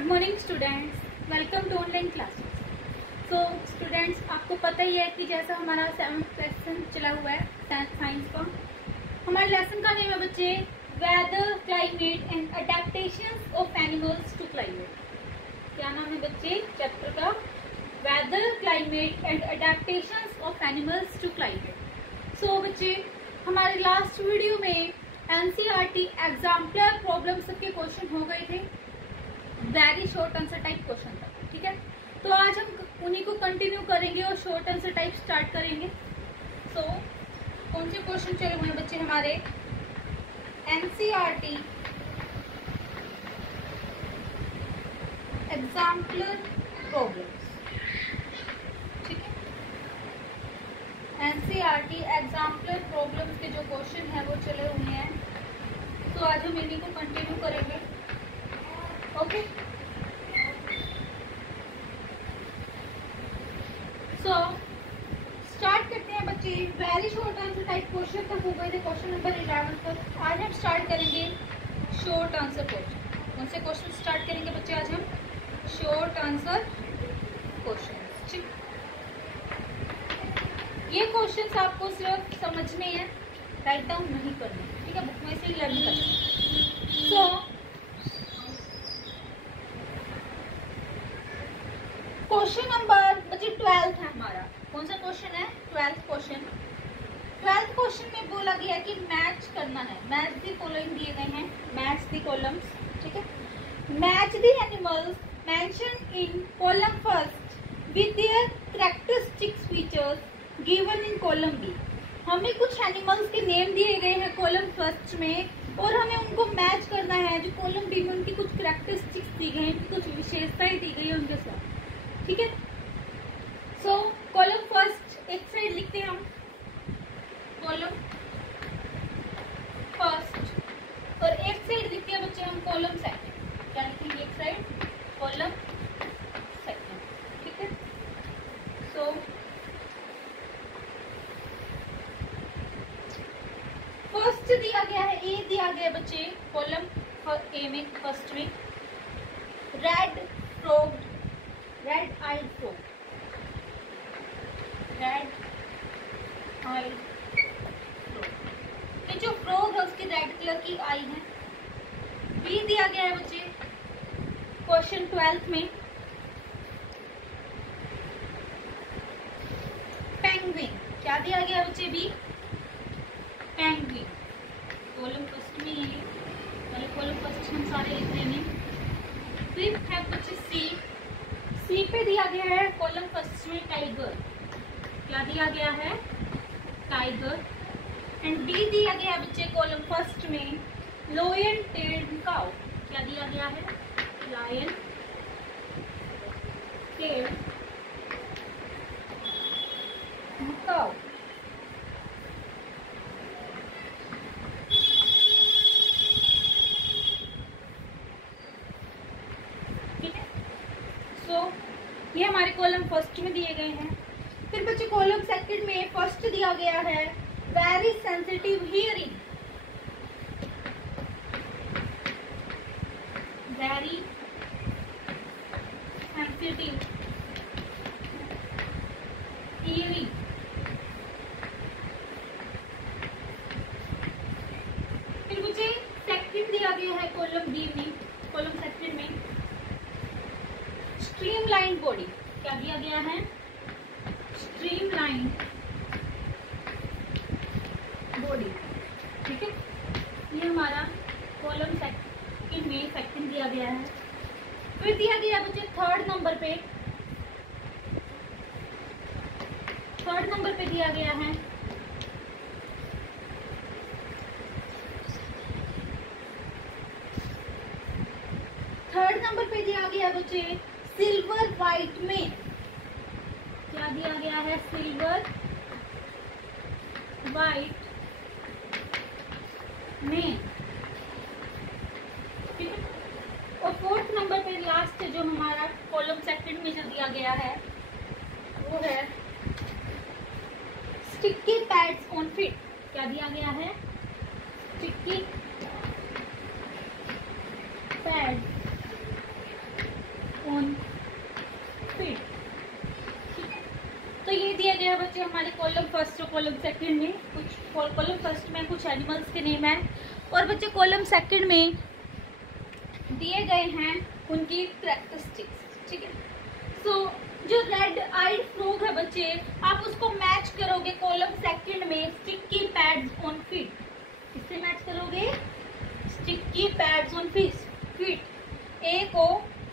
Good morning students, welcome to online classes. So students, आपको पता ही है कि जैसा हमारा 7th लेसन चला हुआ है 10th साइंस का, हमारे लेसन का नेम है बच्चे weather, climate and adaptations of animals to climate. क्या नाम है बच्चे चैप्टर का? Weather, climate and adaptations of animals to climate. So बच्चे, हमारे लास्ट वीडियो में एनसीईआरटी एग्जाम्पलर प्रॉब्लम सबके क्वेश्चन हो गए थे, very short answer type question था, ठीक है। तो आज हम उन्हीं को कंटिन्यू करेंगे और शॉर्ट आंसर टाइप स्टार्ट करेंगे। सो कौन से क्वेश्चन चले हुए हैं बच्चे हमारे? एनसीईआरटी एग्जाम्पलर प्रॉब्लम्स, ठीक है। एनसीईआरटी एग्जाम्पलर प्रॉब्लम्स के जो क्वेश्चन है वो चले हुए हैं, तो आज हम इन्हीं को कंटिन्यू करेंगे, ओके। सो स्टार्ट करते हैं बच्चे। Very short answer type question तक हो गए थे क्वेश्चन नंबर 11 तक। आज हम स्टार्ट करेंगे शॉर्ट आंसर क्वेश्चन। कौन से क्वेश्चन स्टार्ट करेंगे बच्चे आज हम? शॉर्ट आंसर क्वेश्चन, ठीक। ये क्वेश्चंस आपको सिर्फ समझने हैं, राइट डाउन नहीं करने, ठीक है। बुक में से ही लर्न करना। सो क्वेश्चन नंबर बच्चे 12 है हमारा। कौन सा क्वेश्चन है? 12th question. 12th क्वेश्चन में बोला गया कि मैच करना है। मैच दी फॉलोइंग दिए गए हैं, मैच दी कॉलम्स, ठीक है। Match the animals mention in column first with their characteristics features given in column B. हमें कुछ एनिमल्स के नेम दिए गए हैं कॉलम फर्स्ट में और हमें उनको मैच करना है। जो कॉलम बी में उनकी कुछ कैरेक्टरिस्टिक्स दी गई हैं, कुछ विशेषताएं दी गई है उनके साथ, ठीक है। सो कॉलम फर्स्ट एक साइड लिखते हैं हम, कॉलम फर्स्ट, और एक साइड लिखते हैं बच्चे हम कॉलम सेकंड। क्या लिखेंगे? एक साइड कॉलम सेकंड, ठीक है। सो फर्स्ट दिया गया है, ए दिया गया है बच्चे कॉलम ए में, फर्स्ट में red frog, red eyed frog, red eyed frog. ये जो फ्रॉग है उसकी रेड कलर की आई है। बी दिया गया है बच्चे क्वेश्चन 12th में पेंगुइन। क्या दिया गया है बच्चे? B penguin. कॉलम फर्स्ट में ये पहले कॉलम फर्स्ट हम सारे लिख लेंगे। फिर है बच्चे सी। सी पे दिया गया है कॉलम फर्स्ट में टाइगर। क्या दिया गया है? टाइगर। एंड डी दिया गया है बच्चे कॉलम फर्स्ट में लायन टेल्ड काउ। क्या दिया गया है? Lion tailed cow. ठीक है। सो ये हमारे कॉलम फर्स्ट में दिए गए हैं। फिर बच्चे कॉलम सेकंड में फर्स्ट दिया गया है very sensitive hearing, very sensitive hearing. फिर मुझे सेकंड दिया गया है कॉलम बी में, कॉलम सेकंड में स्ट्रीमलाइन बॉडी। क्या दिया गया है? स्ट्रीमलाइन बॉडी, ठीक है। ये हमारा कॉलम सेकंड में सेकंड दिया गया है। फिर दिया गया है बच्चे थर्ड नंबर पे, थर्ड नंबर पे दिया गया है थर्ड नंबर पे दिया गया बच्चे सिल्वर व्हाइट में। क्या दिया गया है? सिल्वर व्हाइट में, ठीक है। और फोर्थ नंबर पे लास्ट जो हमारा कॉलम सेकंड में जो दिया गया है वो है स्टिकी पैड्स ऑन फीट। क्या दिया गया है? स्टिकी पैड फर्स्ट और कॉलम सेकंड में कॉलम फर्स्ट में कुछ एनिमल्स के नेम है और बच्चे कॉलम सेकंड में दिए गए हैं उनकी कैरेक्टरिस्टिक्स। ठीक है, सो जो रेड आइड फ्रॉग है बच्चे, आप उसको मैच करोगे कॉलम सेकंड में स्टिकी पैड्स ऑन फीट। किससे मैच करोगे? Sticky pads on feet. A को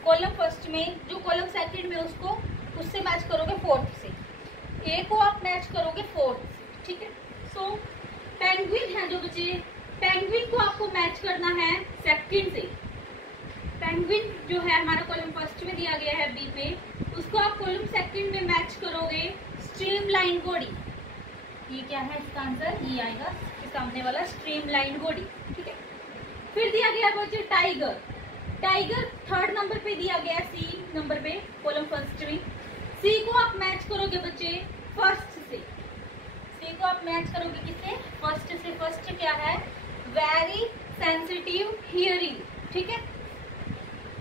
कॉलम फर्स्ट में, जो कॉलम सेकंड में उससे मैच करोगे फोर्थ से। ए को आप मैच करोगे फोर्थ से। ठीक है, सो पेंगुइन है जो बच्चे, पेंगुइन को आपको मैच करना है सेकंड से। पेंगुइन जो है हमारा कॉलम फर्स्ट में दिया गया है बी पे, उसको आप कॉलम सेकंड में मैच करोगे स्ट्रीमलाइन बॉडी। ये क्या है इसका आंसर? ये आएगा सामने वाला स्ट्रीमलाइन बॉडी। ठीक है, फिर दिया गया बच्चे टाइगर। टाइगर थर्ड नंबर पे दिया गया, सी नंबर पे कॉलम फर्स्ट में। सी को आप मैच करोगे बच्चे फर्स्ट से। सी को आप मैच करोगे किससे? फर्स्ट से। फर्स्ट क्या है? Very sensitive hearing. ठीक है,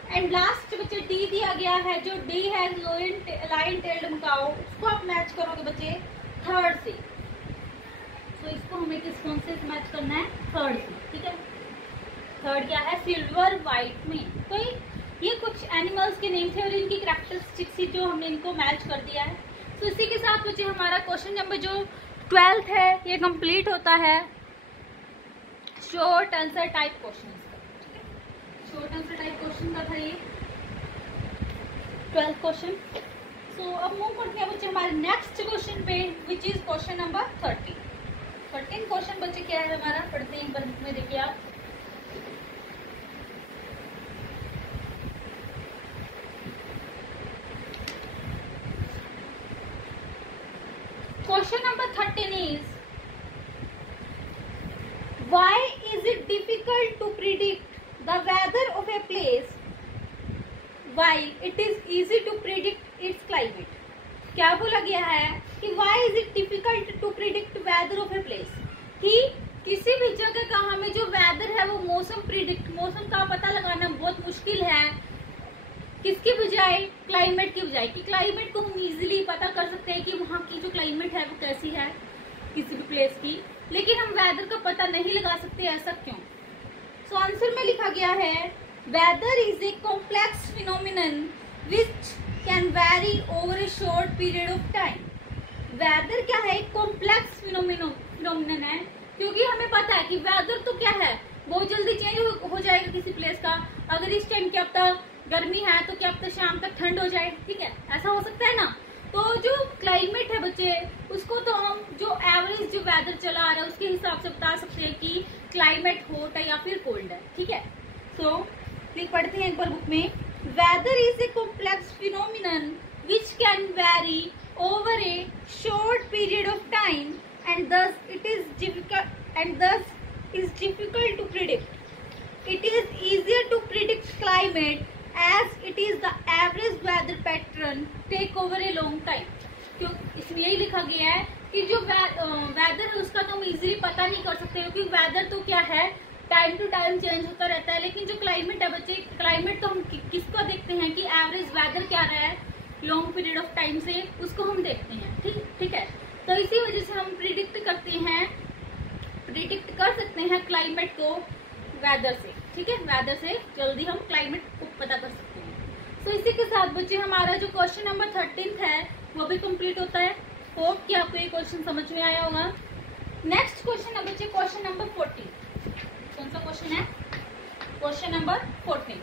एंड लास्ट बच्चे डी दिया गया है, जो डी है लाइन टेल्ड मकाओ, उसको आप मैच करोगे बच्चे थर्ड से। तो इसको हमें किस कौन से मैच करना है? थर्ड से। ठीक है, थर्ड क्या है? सिल्वर व्हाइट में। तो ये कुछ एनिमल्स के नेम थे और इनकी कैरेक्टरिस्टिक्स जो हमने इनको मैच कर दिया है। तो इसी के साथ बच्चे हमारा क्वेश्चन नंबर जो 12th है ये कंप्लीट होता है short answer type question. Short answer type question का था ये 12th क्वेश्चन। सो अब मूव करते हैं बच्चे हमारे नेक्स्ट क्वेश्चन पे, which is question number 13 question बच्चे क्या है हमारा, पढ़ते हैं एक बार बुक में। देखिए आप, question number 13 is why is it difficult to predict the weather of a place while it is easy to predict its climate? क्या बोला गया है कि why is it difficult to predict weather of a place, कि किसी भी जगह का हमें जो वेदर है वो मौसम का पता लगाना बहुत मुश्किल है, किसकी बजाय? क्लाइमेट की बजाय। कि क्लाइमेट को हम इजीली पता कर सकते हैं कि वहाँ की जो क्लाइमेट है वो कैसी है किसी भी प्लेस की, लेकिन हम वेदर का पता नहीं लगा सकते। ऐसा क्यों? सो आंसर में लिखा गया है weather is a complex phenomenon which can vary over a short period of time. Weather क्या है? एक कॉम्प्लेक्स फिनोमिनन है, क्योंकि हमें पता है कि वेदर तो क्या है, बहुत जल्दी चेंज हो जाएगा किसी प्लेस का। अगर इस टाइम क्या पता गर्मी है तो क्या पता शाम तक ठंड हो जाए। ठीक है, ऐसा हो सकता है ना। तो जो क्लाइमेट है बच्चे, उसको तो हम जो एवरेज जो वेदर चला आ रहा है उसके हिसाब से बता सकते हैं कि क्लाइमेट हॉट है या फिर कोल्ड है। ठीक है, सो पढ़ते हैं एक बार बुक में। Weather is a complex phenomenon which can vary over a short period of time and thus is difficult to predict. It is easier to predict climate as it is the average weather pattern take over a long time. क्यों इसमें यही लिखा गया है कि जो weather है उसका तो हम इजीली पता नहीं कर सकते, क्योंकि वेदर तो क्या है टाइम टू टाइम चेंज होता रहता है। लेकिन जो क्लाइमेट है बच्चे, क्लाइमेट तो हम किसको देखते हैं कि एवरेज वेदर क्या रहा है लॉन्ग पीरियड ऑफ टाइम से, उसको हम देखते हैं। ठीक है, तो इसी वजह से हम प्रिडिक्ट कर सकते हैं क्लाइमेट को वेदर से। ठीक है, वेदर से जल्दी हम क्लाइमेट को पता कर सकते हैं। तो इसी के साथ बच्चे हमारा जो क्वेश्चन नंबर 13 है वो भी कंप्लीट होता है। होप कि आपको ये क्वेश्चन समझ में आया होगा। नेक्स्ट क्वेश्चन है बच्चे क्वेश्चन नंबर 14। कौन सा क्वेश्चन है? Question number 14।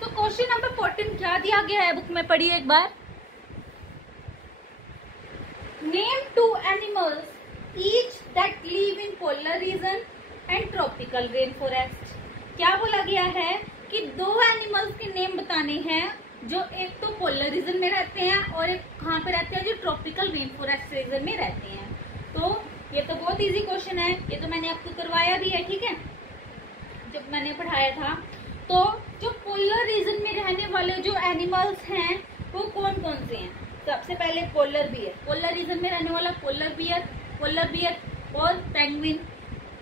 तो क्वेश्चन नंबर 14 क्या दिया गया है बुक में, पढ़िए एक बार। Name 2 animals each that live in polar region and tropical rain forest. क्या बोला गया है कि 2 एनिमल्स के नेम बताने हैं जो एक तो पोलर रीजन में रहते हैं और एक कहाँ पे रहते हैं, जो ट्रॉपिकल रेन फॉरेस्ट रीजन में रहते हैं। तो ये तो बहुत इजी क्वेश्चन है, ये तो मैंने आपको करवाया भी है। ठीक है, जब मैंने पढ़ाया था। तो जो पोलर रीजन में रहने वाले जो एनिमल्स हैं वो कौन कौन से हैं? सबसे पहले पोलर बियर, पोलर रीजन में रहने वाला पोलर बियर और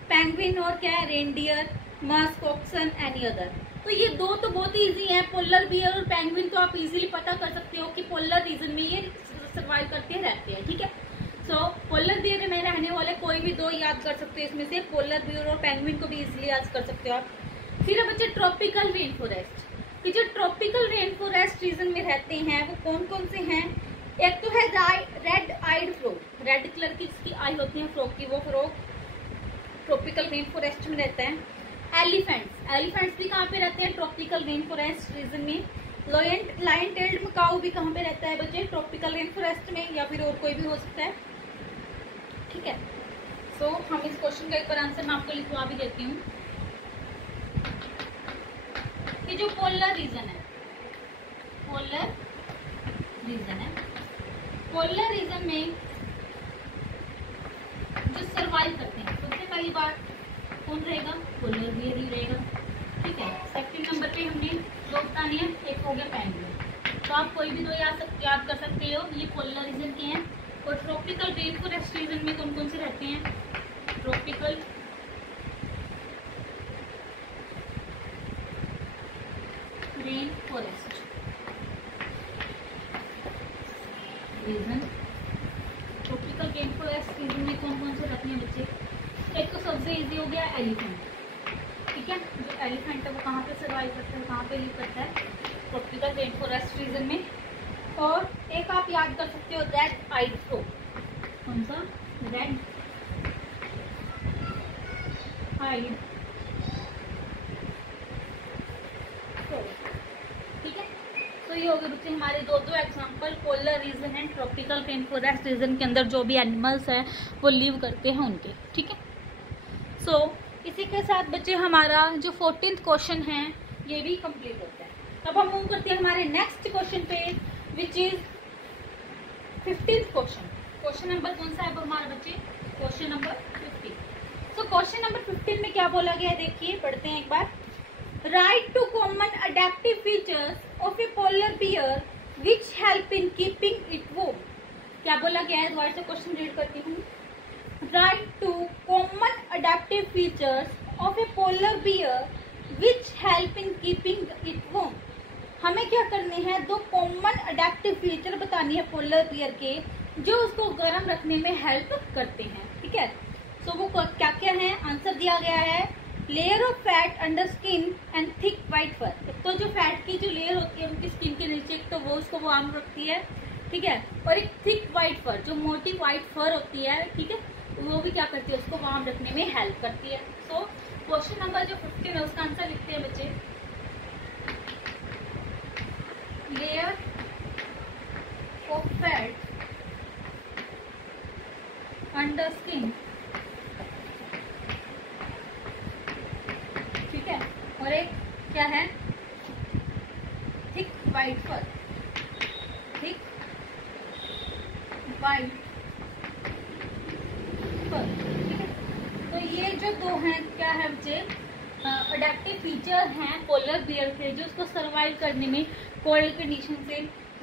पेंगुइन और क्या है reindeer, musk, oxen, any other. तो ये 2 तो बहुत ही इजी हैं, पोलर बियर और पेंगुइन। तो आप इजीली पता कर सकते हो कि पोलर रीजन में ये सर्वाइव करते रहते हैं। ठीक है, सो पोलर बियर में रहने वाले कोई भी दो याद कर सकते हो इसमें से, पोलर बियर और पेंगुइन को भी इजीली याद कर सकते हो आप। फिर बच्चे ट्रॉपिकल रेन फॉरेस्ट, कि जो ट्रॉपिकल रेन फॉरेस्ट रीजन में रहते हैं वो कौन कौन से हैं। एक तो है red eyed frog, red colour की जिसकी आई होती है फ्रॉग की, वो फ्रॉग ट्रॉपिकल रेन फॉरेस्ट में रहता है। एलिफेंट्स, एलिफेंट्स भी कहाँ पे रहते हैं, ट्रॉपिकल रेन फॉरेस्ट रीजन में। लायन टेल्ड मकाऊ भी कहाँ पे रहता है बच्चे, ट्रॉपिकल रेन फॉरेस्ट में, या फिर और कोई भी हो सकता है। ठीक है, सो हम इस क्वेश्चन का एक बार आंसर मैं आपको लिखवा भी देती हूँ कि जो पोलर रीजन है, पोलर रीजन है, पोलर रीजन में जो सरवाइव करते हैं सबसे पहली बात कौन रहेगा, पोलर बियर ही रहेगा। ठीक है, सेकंड नंबर पे हमने दो बताने हैं, एक हो गया पेंगुइन। तो आप कोई भी दो याद कर सकते हो, ये पोलर रीजन के हैं। और ट्रॉपिकल रेन फॉरेस्ट रीजन में कौन कौन से रहते हैं, tropical rain forest region, tropical rain forest region में कौन कौन से रहते हैं बच्चे। एक तो सबसे इजी हो गया एलिफेंट। ठीक है, जो एलिफेंट है वो कहाँ पे सर्वाइव करता है, कहाँ पे लिव करता है, ट्रॉपिकल रेन फॉरेस्ट रीजन में। और एक आप याद कर सकते हो रेड आइड फ्रॉग, कौन सा, रेड आइड फ्रॉग। ठीक है, तो ये हो गए बच्चे हमारे दो example, polar region and tropical rain forest region के अंदर जो भी एनिमल्स है वो लिव करते हैं उनके। ठीक है, सो इसी के साथ बच्चे हमारा जो 14th क्वेश्चन है ये भी कंप्लीट होता है। अब हम मूव करते हैं हमारे नेक्स्ट क्वेश्चन पे, which is 15th question. Question number कौन सा है हमारा बच्चे, क्वेश्चन नंबर 15। सो क्वेश्चन नंबर 15 में क्या बोला गया है, देखिए पढ़ते हैं एक बार। Write two common adaptive features of a polar bear which help in keeping it warm. क्या बोला गया है, दोबारा से क्वेश्चन रीड करती हूँ। Write two common adaptive features of a polar bear which help in keeping it warm। हमें क्या करने हैं, दो कॉमन अडेप्टिव फीचर बतानी है पोलर बियर के जो उसको गर्म रखने में हेल्प करते हैं। ठीक है, सो वो क्या क्या है, आंसर दिया गया है। Layer of fat under skin and thick white fur. तो जो फैट की जो लेयर होती है उनकी स्किन के नीचे, तो वो उसको वार्म रखती है। ठीक है, और एक थिक वाइट फर, जो मोटी वाइट फर होती है, ठीक है, वो भी क्या करती है, उसको वार्म रखने में हेल्प करती है। सो क्वेश्चन नंबर जो 15 है उसका आंसर लिखते हैं बच्चे। Layer of fat under skin, ठीक है, और एक क्या है, thick white fur, thick white fur. ठीक है, तो ये जो दो हैं क्या है बच्चे, अडेप्टिव फीचर हैं पोलर बियर के जो उसको सरवाइव करने में कोल्ड कंडीशन से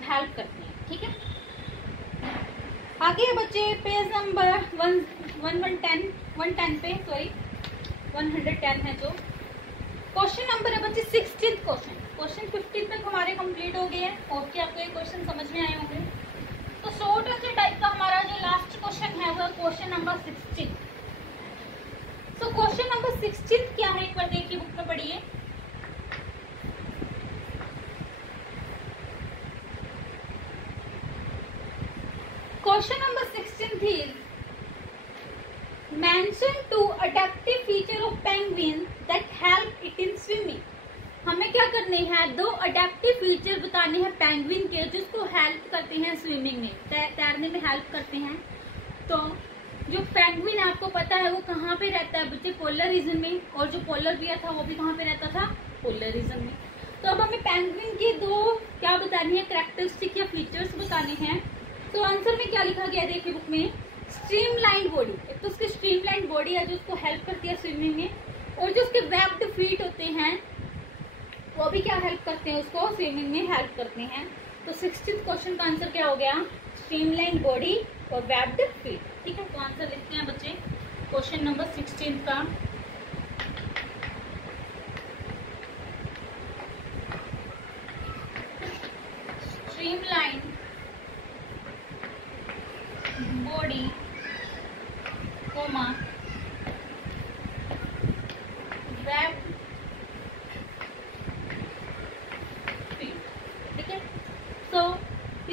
हेल्प करते हैं। ठीक है, आगे बच्चे पेज नंबर 110 पे, सॉरी 110 है जो क्वेश्चन नंबर है बच्चे 16th क्वेश्चन। क्वेश्चन 15 तक हमारे कंप्लीट हो गए हैं। और क्या आपको ये क्वेश्चन समझ में आए होंगे। तो शॉर्ट से टाइप का हमारा जो लास्ट क्वेश्चन है वो क्वेश्चन नंबर 16। सो क्वेश्चन नंबर 16 क्या है, एक बार देखिए बुक में पढ़िए। क्वेश्चन नंबर 16 थी mention two adaptive feature of penguin that help it in swimming. हमें क्या करने हैं, दो अडेप्टिव फीचर बताने हैं पेंगुइन के जिसको हेल्प करते हैं स्विमिंग में, तैरने में हेल्प करते हैं। तो जो पेंगुइन आपको पता है वो कहाँ पे रहता है बच्चे, पोलर रीजन में, और जो पोलर बियर था वो भी कहाँ पे रहता था, पोलर रीजन में। तो अब हमें पेंगुइन की दो क्या बतानी है, कैरेक्टरिस्टिक या फीचर्स बताने हैं। तो आंसर में क्या लिखा गया है देखिए बुक में, स्ट्रीमलाइन बॉडी। एक तो उसकी स्ट्रीमलाइन बॉडी है जो उसको हेल्प करती है स्विमिंग में, और जो उसके वेब्ड फीट होते हैं वो भी क्या हेल्प करते हैं, उसको स्विमिंग में हेल्प करते हैं। तो 16th क्वेश्चन का आंसर क्या हो गया, स्ट्रीमलाइन बॉडी और वेब्ड फीट। ठीक है, तो आंसर लिखते हैं बच्चे क्वेश्चन नंबर 16 का। स्ट्रीमलाइन बॉडी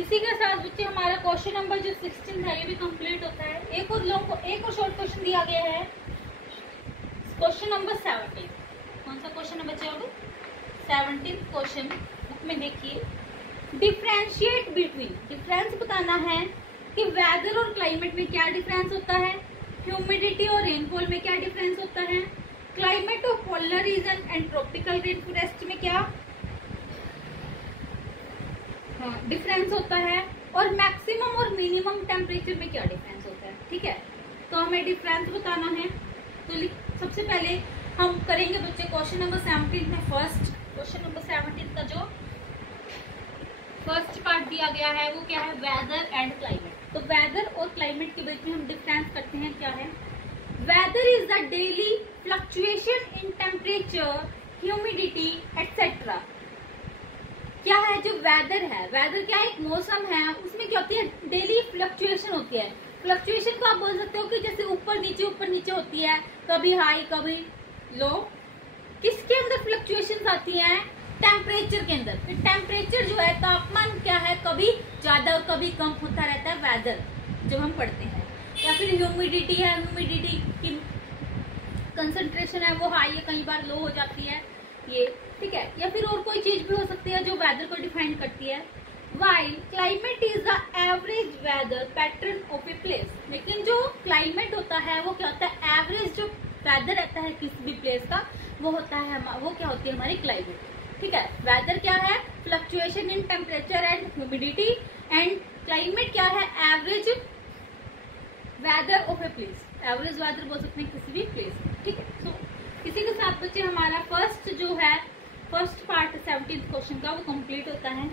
इसी के साथ बच्चे हमारा क्वेश्चन नंबर जो 16 है ये भी कंप्लीट होता है। एक और शॉर्ट क्वेश्चन दिया गया है, क्वेश्चन नंबर 17। कौन सा क्वेश्चन है बच्चे? अब 17 क्वेश्चन बुक में देखिए। डिफरेंशिएट बिटवीन, डिफरेंस बताना है कि वेदर और क्लाइमेट में क्या डिफरेंस होता है, ह्यूमिडिटी और रेनफॉल में क्या डिफरेंस होता है, climate of polar region and tropical rain forest में क्या डिफरेंस होता है, और मैक्सिमम और मिनिमम टेम्परेचर में क्या डिफरेंस होता है। ठीक है, तो हमें डिफरेंस बताना है। तो सबसे पहले हम करेंगे बच्चे क्वेश्चन नंबर 17 में फर्स्ट क्वेश्चन नंबर 17 का जो फर्स्ट पार्ट दिया गया है वो क्या है, वेदर एंड क्लाइमेट। तो वेदर और क्लाइमेट के बीच में हम डिफरेंस करते हैं, क्या है। Weather is the daily fluctuation in temperature, humidity etcetera. क्या है जो वेदर है, वेदर क्या है, एक मौसम है, उसमें क्या होती है, डेली फ्लक्चुएशन होती है। फ्लक्चुएशन को आप बोल सकते हो कि जैसे ऊपर नीचे होती है, कभी हाई कभी लो। किसके अंदर फ्लक्चुएशन आती है, टेम्परेचर के अंदर। टेम्परेचर जो है, तापमान क्या है, कभी ज्यादा और कभी कम होता रहता है, वेदर जब हम पढ़ते हैं। या फिर ह्यूमिडिटी है, ह्यूमिडिटी की कंसंट्रेशन है वो हाई है, कई बार लो हो जाती है ये। ठीक है, या फिर और कोई चीज भी हो सकती है जो वेदर को डिफाइन करती है। While climate is the average weather pattern of a place. लेकिन जो क्लाइमेट होता है वो क्या होता है, एवरेज जो वेदर रहता है किसी भी प्लेस का वो होता है, वो क्या होती है हमारी क्लाइमेट। ठीक है, वेदर क्या है, fluctuation in temperature and humidity, and climate क्या है, average weather of a place. Average weather बोल सकते हैं किसी भी प्लेस में। ठीक है, सो इसी के साथ बच्चे हमारा फर्स्ट पार्ट 17 क्वेश्चन का वो कंप्लीट होता है।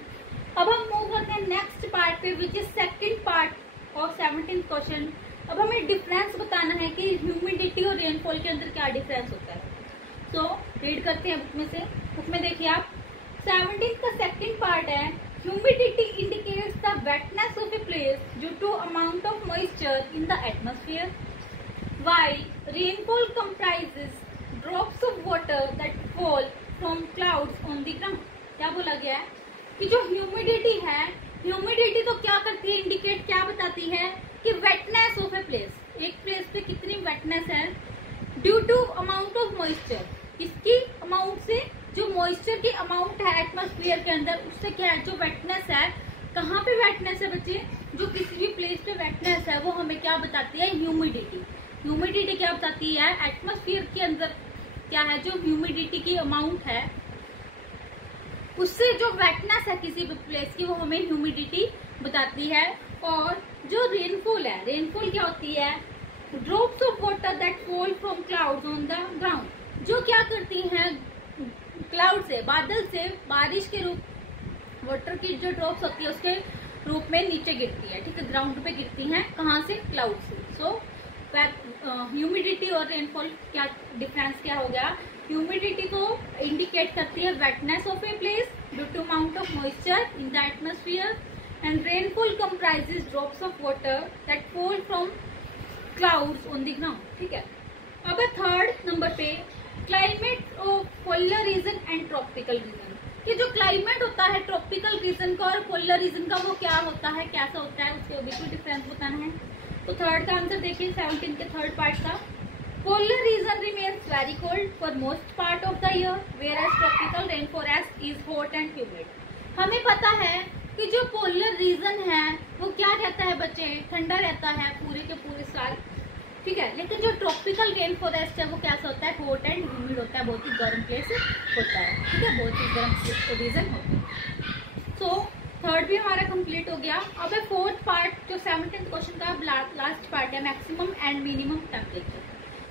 अब हम मूव करते हैं नेक्स्ट पार्ट पे, which is second part of 17 question. अब हमें डिफरेंस बताना है कि ह्यूमिडिटी और रेनफॉल के अंदर क्या डिफरेंस होता है। सो रीड करते हैं बुक में से। बुक में देखिए आप 17 का सेकंड पार्ट है, humidity indicates the wetness of a place due to amount of moisture in the atmosphere, while rainfall comprises drops of water that fall from clouds on the ground। क्या बोला गया है कि जो ह्यूमिडिटी है, humidity तो क्या करती है, इंडिकेट क्या बताती है कि वेटनेस ऑफ ए प्लेस, एक प्लेस पे कितनी वेटनेस है, due to amount of moisture, किसकी अमाउंट से, जो मॉइस्चर की अमाउंट है एटमॉस्फेयर के अंदर उससे क्या है, जो वेटनेस है, कहाँ पे वेटनेस है बच्चे, जो किसी भी प्लेस पे वेटनेस है वो हमें क्या बताती है, ह्यूमिडिटी। ह्यूमिडिटी क्या बताती है, एटमॉस्फेयर के अंदर क्या है, जो ह्यूमिडिटी की अमाउंट है उससे जो वेटनेस है किसी भी प्लेस की वो हमें ह्यूमिडिटी बताती है। और जो रेनफॉल है, रेनफॉल क्या होती है, drops of water that fall from clouds on the ground, जो क्या करती हैं क्लाउड से, बादल से बारिश के रूप, वाटर की जो ड्रॉप्स होती है उसके रूप में नीचे गिरती है। ठीक है, ग्राउंड पे गिरती हैं, कहाँ से, क्लाउड से। सो ह्यूमिडिटी और रेनफॉल क्या डिफरेंस क्या हो गया, ह्यूमिडिटी को इंडिकेट करती है wetness of a place due to amount of moisture in the atmosphere, and rainfall comprises drops of water that fall from clouds on the ground. ठीक है, अब थर्ड नंबर पे climate of polar region and tropical region. कि जो climate होता है tropical region का और पोलर रीजन का वो क्या होता है, कैसा होता है, उसके बिल्कुल डिफरेंस बताना है। तो थर्ड का आंसर देखिए 17 के थर्ड पार्ट का, polar region remains very cold for most part of the year, whereas tropical rain forest is hot and humid. हमें पता है कि जो पोलर रीजन है वो क्या रहता है बच्चे, ठंडा रहता है पूरे के पूरे साल। ठीक है, लेकिन जो ट्रॉपिकल रेन फॉरेस्ट है वो कैसा होता है, हॉट एंड ह्यूमिड होता है, बहुत ही गर्म प्लेस होता है। ठीक है, बहुत ही गर्म रीजन होता है। सो थर्ड भी हमारा कंप्लीट हो गया। अब है फोर्थ पार्ट जो 17th क्वेश्चन का लास्ट पार्ट है, मैक्सिमम एंड मिनिमम टेम्परेचर।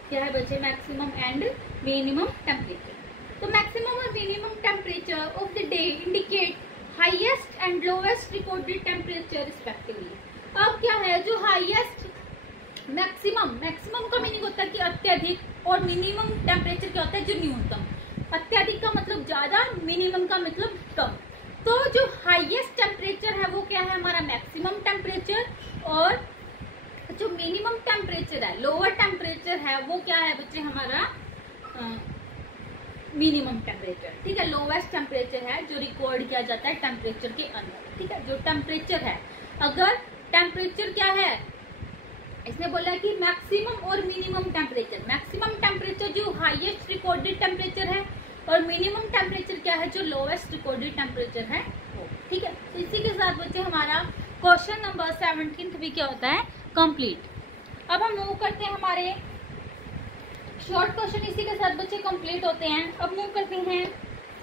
क्या है बच्चे, मैक्सिमम एंड मिनिमम टेम्परेचर। तो मैक्सिमम और minimum temperature of the day indicate highest and lowest recorded temperature respectively. अब क्या है, जो हाईएस्ट, मैक्सिमम का मीनिंग होता है कि अत्यधिक, और मिनिमम टेम्परेचर क्या होता है, जो न्यूनतम। अत्यधिक का मतलब ज्यादा, मिनिमम का मतलब कम। तो जो हाईएस्ट टेम्परेचर है वो क्या है हमारा मैक्सिमम टेम्परेचर, और जो मिनिमम टेम्परेचर है, लोअर टेम्परेचर है वो क्या है बच्चे हमारा मिनिमम टेम्परेचर, ठीक है। लोवेस्ट टेम्परेचर है जो रिकॉर्ड किया जाता है टेम्परेचर के अंदर, ठीक है। जो टेम्परेचर है, अगर टेम्परेचर क्या है, इसने बोला कि मैक्सिमम और मिनिमम टेम्परेचर। मैक्सिमम टेम्परेचर जो हाईएस्ट रिकॉर्डेड टेम्परेचर है और मिनिमम टेम्परेचर क्या है, जो लोवेस्ट रिकॉर्डेड टेम्परेचर है वो, ठीक है। तो इसी के साथ बच्चे हमारा क्वेश्चन नंबर 17 भी क्या होता है, कंप्लीट। अब हम मूव करते हैं, हमारे शॉर्ट क्वेश्चन इसी के साथ बच्चे कंप्लीट होते हैं। अब मूव करते हैं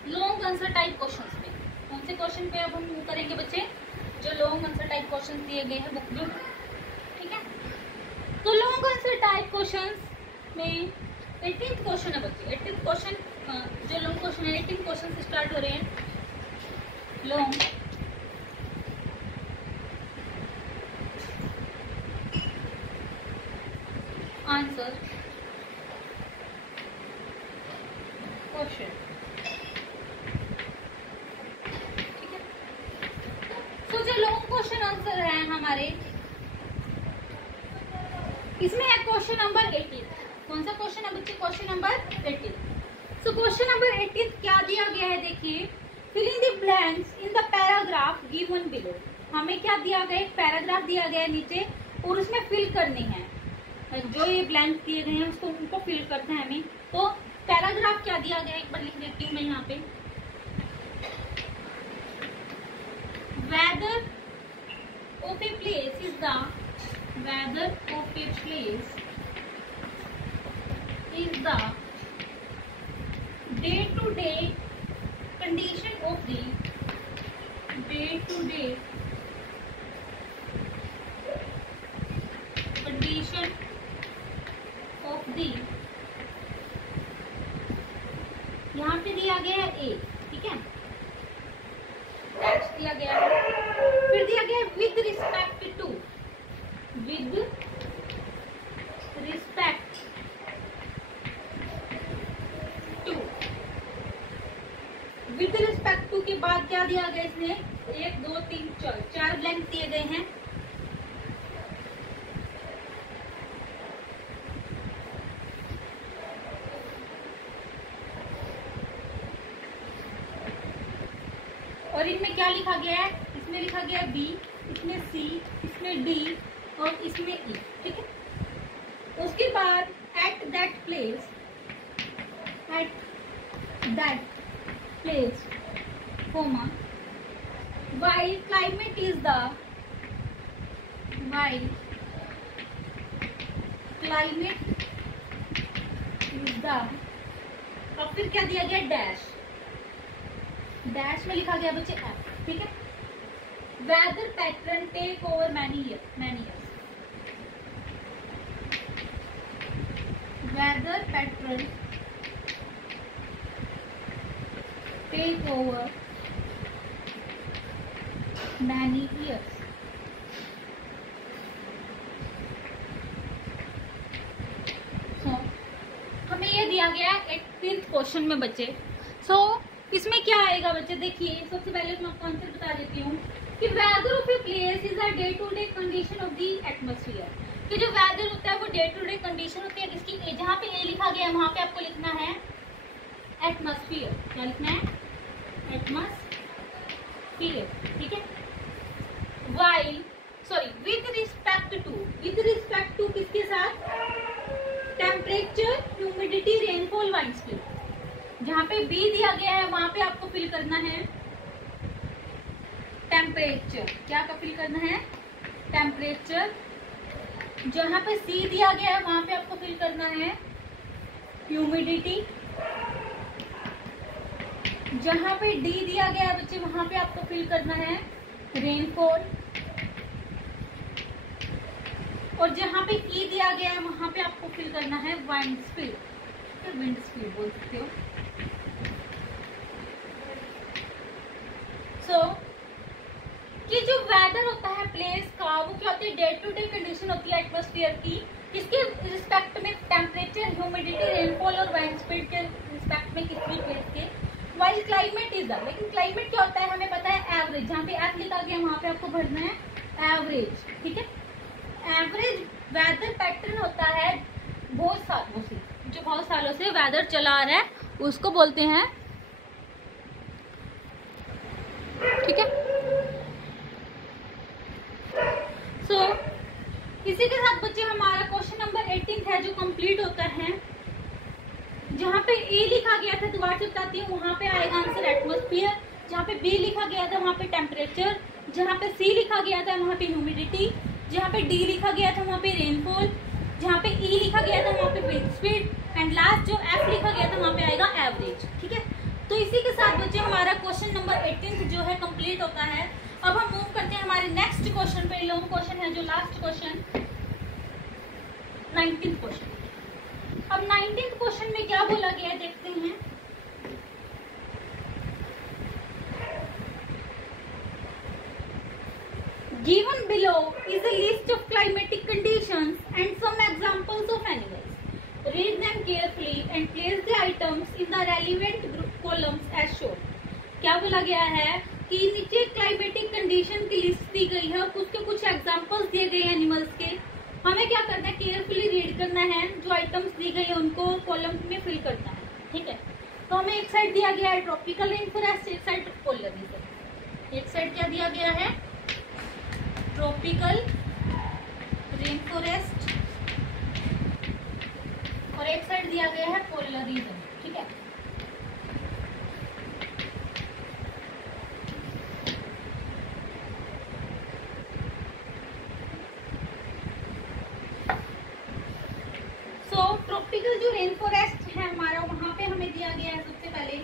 लॉन्ग आंसर टाइप क्वेश्चंस पे। कौन से क्वेश्चन पे अब हम मूव करेंगे बच्चे, जो लॉन्ग आंसर टाइप क्वेश्चन दिए गए हैं बुक में, ठीक है। तो लॉन्ग आंसर टाइप क्वेश्चंस में 18th क्वेश्चन है बच्चे। 18th क्वेश्चन जो लॉन्ग क्वेश्चन है, 18 क्वेश्चन से स्टार्ट हो रहे हैं। लॉन्ग आंसर क्वेश्चन, ठीक है। तो जो लॉन्ग क्वेश्चन आंसर है हमारे, इसमें है क्वेश्चन नंबर 18। कौन सा क्वेश्चन है बच्चे, question number 18। So question number 18 क्या दिया गया है, देखिए, filling the blanks in the paragraph given below. हमें क्या दिया गया, एक पैराग्राफ दिया गया है नीचे और उसमें फिल करनी है, जो ये ब्लैंक दिए गए हैं उसको, उनको फिल करना है हमें। तो पैराग्राफ क्या दिया गया है, एक बार लिख देती हूँ मैं यहाँ पे। Weather of a place is the, weather of a place is the day to day condition of the, day to day condition of the, यहाँ पे दिया गया है ए, ठीक है, दैट्स दिया गया है। फिर दिया गया है with respect to, with respect to. With respect to के बाद क्या दिया गया, इसने 1 2 3 4 ब्लैंक दिए गए हैं। और इनमें क्या लिखा गया है, इसमें लिखा गया है बी, इसमें सी, इसमें डी और इसमें ई, ठीक है। उसके बाद at that place, at that place comma, while climate is the, while climate is the, और फिर क्या दिया गया, डैश, डैश में लिखा गया बच्चे एफ, ठीक है। Weather pattern take over many years, weather pattern take over many years. So हमें ये दिया गया 18th क्वेश्चन में बच्चे। सो इसमें क्या आएगा बच्चे, देखिए सबसे पहले मैं आपको आंसर बता देती हूँ कि weather of a place is a day to day condition of the atmosphere. कि जो वेदर होता है वो डे टू डे कंडीशन होती है किसकी, जहाँ पे ए लिखा गया है वहां पे आपको लिखना है एटमॉस्फेयर। क्या लिखना है, एटमॉस्फेयर, ठीक है। While, sorry, with respect to, with respect to किसके साथ, temperature, humidity, rainfall, wind speed. जहाँ पे बी दिया गया है वहां पे आपको फिल करना है टेम्परेचर, क्या का फिल करना है, टेम्परेचर। जहाँ पे सी दिया गया है वहां पे आपको फिल करना है ह्यूमिडिटी। जहाँ पे डी दिया गया है बच्चे वहां पे आपको फिल करना है रेनफॉल। और जहाँ पे ई दिया गया है वहां पे आपको फिल करना है विंड स्पीड, विंड स्पीड बोल सकते हो। सो कि जो वेदर होता है प्लेस का वो क्या होती है, डे टू डे कंडीशन होती है एटमॉस्फेयर की, इसके रिस्पेक्ट में टेम्परेचर, ह्यूमिडिटी, रेनफॉल और विंड स्पीड के रिस्पेक्ट में किसी भी प्लेस के। वाइल क्लाइमेट इज द, लेकिन क्लाइमेट क्या होता है हमें पता है एवरेज, जहाँ पे एफ लिखा गया वहां पे आपको भरना है एवरेज, ठीक है। एवरेज वेदर पैटर्न होता है बहुत सालों से, जो बहुत सालों से वेदर चला आ रहा है उसको बोलते हैं, ठीक है। सो इसी के साथ बच्चे हमारा क्वेश्चन नंबर 18 है जो कंप्लीट होता है। जहाँ पे ए लिखा गया था, दोबारा से बताती हूँ, वहाँ पे आएगा आंसर एटमॉस्फेयर। जहाँ पे बी लिखा गया था वहाँ पे टेम्परेचर। जहाँ पे सी लिखा गया था वहाँ पे ह्यूमिडिटी। जहाँ पे डी लिखा गया था वहाँ पे रेनफॉल। जहाँ पे ई लिखा गया था वहाँ पे विंड स्पीड। एंड लास्ट जो एफ लिखा गया था वहाँ पे आएगा एवरेज, ठीक है। तो इसी के साथ बच्चे हमारा क्वेश्चन नंबर 18 जो है कंप्लीट होता है। अब हम मूव करते हैं हमारे नेक्स्ट क्वेश्चन पे। लॉन्ग क्वेश्चन है जो लास्ट क्वेश्चन, 19th क्वेश्चन। अब 19th क्वेश्चन में क्या बोला गया है देखते हैं। Given below is a list of climatic conditions and some examples of animals. Read them carefully and place the items in the relevant columns as shown. क्या बोला गया है कि नीचे क्लाइमेटिक कंडीशन की लिस्ट दी गई है, उसके कुछ एग्जांपल्स दिए गए एनिमल्स के। हमें क्या करना है, केयरफुली रीड करना है, जो आइटम्स दी गई है उनको कॉलम में फिल करना है, ठीक है। तो हमें एक साइड दिया गया है ट्रॉपिकल रेन फॉरेस्ट, एक साइड पोलर रीजन। एक साइड क्या दिया गया है, ट्रॉपिकल रेन फॉरेस्ट, और एक साइड दिया गया है पोलर रीजन, ठीक है। ट्रॉपिकल जो रेन फॉरेस्ट है हमारा, वहां पे हमें दिया गया है सबसे पहले,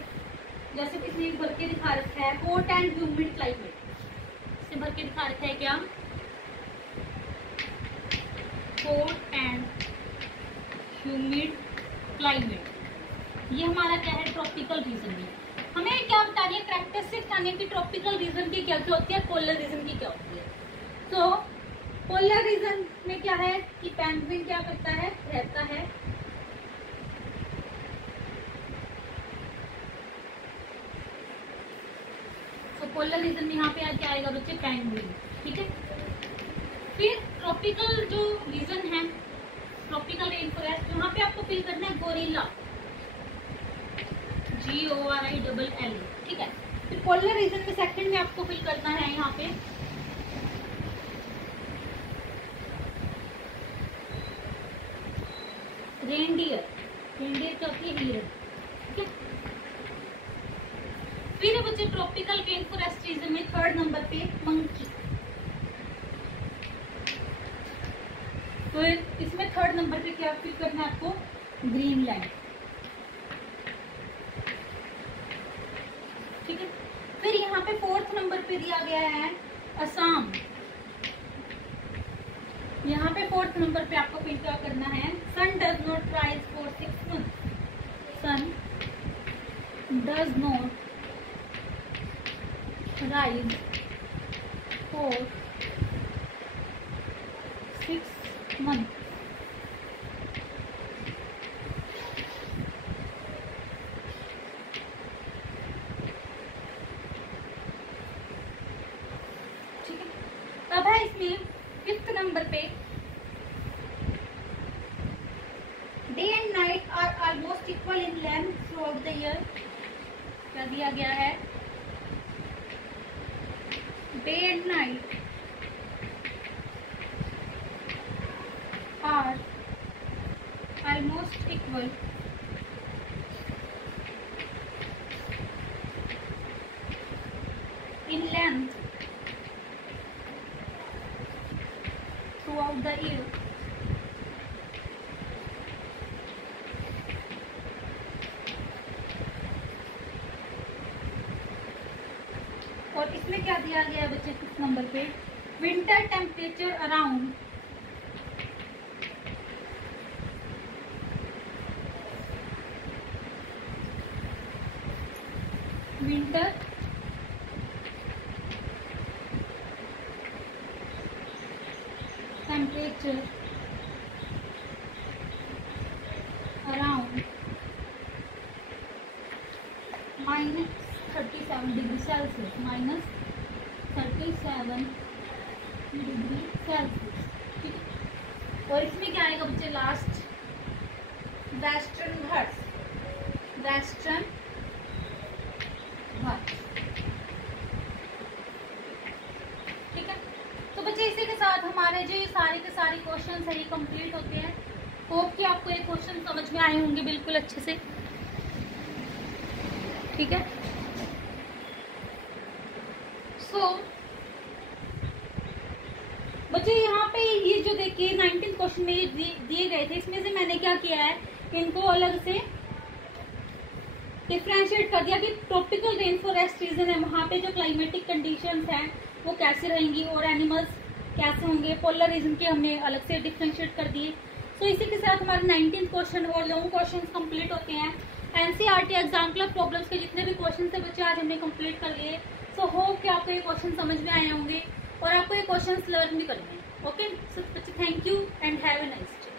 जैसे किसी ने भर के दिखा रखा है, हॉट एंड ह्यूमिड क्लाइमेट। इससे भर के दिखा रखा है क्या, हॉट एंड ह्यूमिड क्लाइमेट। ये हमारा क्या है, ट्रॉपिकल रीजन है। हमें क्या बता रही है, कैरेक्टरिस्टिक्स बतानी है कि ट्रॉपिकल रीजन की क्या क्या होती है, पोलर रीजन की क्या होती है। तो पोलर रीजन में क्या है कि पेंगुइन क्या करता है, रहता है तो पोलर रीजन में यहाँ पे क्या आएगा बच्चे, पेंगुइन, ठीक है। फिर ट्रॉपिकल जो रीजन है, ट्रॉपिकल रेन फॉरेस्ट, यहाँ पे आपको फिल करना है गोरिल्ला, GORILL, ठीक है। फिर पोलर रीजन में सेकंड में आपको फिल करना है यहाँ पे रेनडियर, रेनडियर क्या होती है, हिरन, ठीक है। फिर है बच्चे ट्रॉपिकल रेन फॉरेस्ट रीजन में थर्ड नंबर पे मंकी। फिर इसमें थर्ड नंबर पे क्या फिल करना है आपको, ग्रीनलैंड, ठीक है। फिर यहाँ पे फोर्थ नंबर पे दिया गया है असम। यहाँ पे फोर्थ नंबर पे आपको फिर क्या करना है, sun does not rise for 6 months, sun does not rise for 6 months। ठीक है। अब है इसमें फिफ्थ नंबर पे, day and night are almost equal in length throughout the year. क्या दिया गया है, day and night are almost equal in length throughout the year। और इसमें क्या दिया गया बच्चे किस नंबर पे, winter temperature around winter temperature around -37 degree Celsius, -37 degree Celsius, ठीक है। और इसमें क्या आएगा बच्चे लास्ट, वेस्टर्न घाट्स। वेस्टर्न घाट। ठीक है, तो बच्चे इसी के साथ हमारे जो ये सारे के सारे क्वेश्चन है ये कंप्लीट होते हैं। होप कि आपको ये क्वेश्चन समझ में आए होंगे बिल्कुल अच्छे से। ठीक है, सो बच्चे यहाँ पे ये जो देखिए 19 क्वेश्चन में ये दिए गए थे, इसमें से मैंने क्या किया है, इनको अलग से डिफ्रेंशिएट कर दिया कि ट्रॉपिकल रेन फॉरेस्ट रीजन है, वहाँ पे जो क्लाइमेटिक कंडीशंस हैं वो कैसे रहेंगी और एनिमल्स कैसे होंगे। पोलर रीजन के हमने अलग से डिफ्रेंशिएट कर दिए। तो इसी के साथ हमारे 19 क्वेश्चन और लॉन्ग क्वेश्चन कंप्लीट होते हैं। एनसीईआरटी एग्जाम क्लब प्रॉब्लम्स के जितने भी क्वेश्चन थे बच्चे आज हमने कंप्लीट कर लिए। सो होप कि आपको ये क्वेश्चन समझ में आए होंगे और आपको ये क्वेश्चन लर्न भी करने हैं। ओके, सो बच्चे thank you and have a nice day.